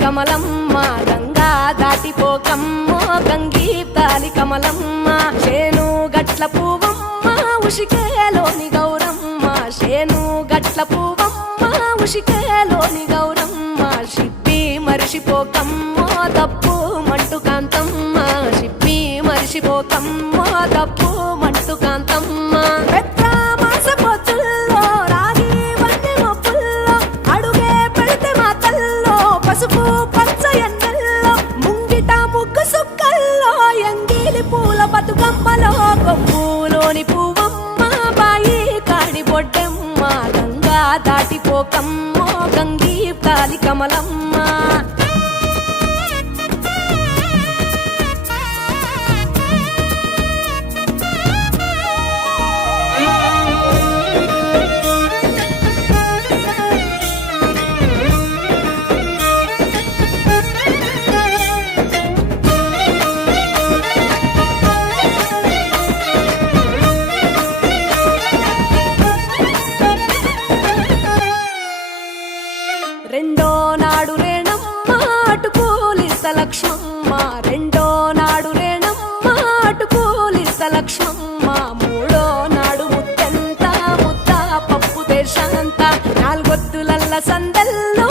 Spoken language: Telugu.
కమలమ్మ గంగా దాటిపోకమ్మో గంగి తాలి కమలమ్మ. చేను గట్ల పువ్వమ్మ ఉషికేలోని గౌరమ్మ. చేను గట్ల పువ్వమ్మ ఉషికేలోని గౌరమ్మ. షిప్పి మరిషిపోకమ్మో తప్పు మంటు కాంతమ్మ. షిప్పి మరిషిపోకమ్మో తప్పు మంటు కాంతమ్మ బొడ్డెమ్మ గంగా దాటిపోకమ్మో గంగీ కాలి కమలమ్మ లక్ష్మమ్మ రెండో నాడు రేణమ్మ అటు పోలిస లక్ష్మమ్మ మూడో నాడు ముత్తెంత ముద్ద పప్పు దేశంత నాలుగొత్తులల్ల సందల్లో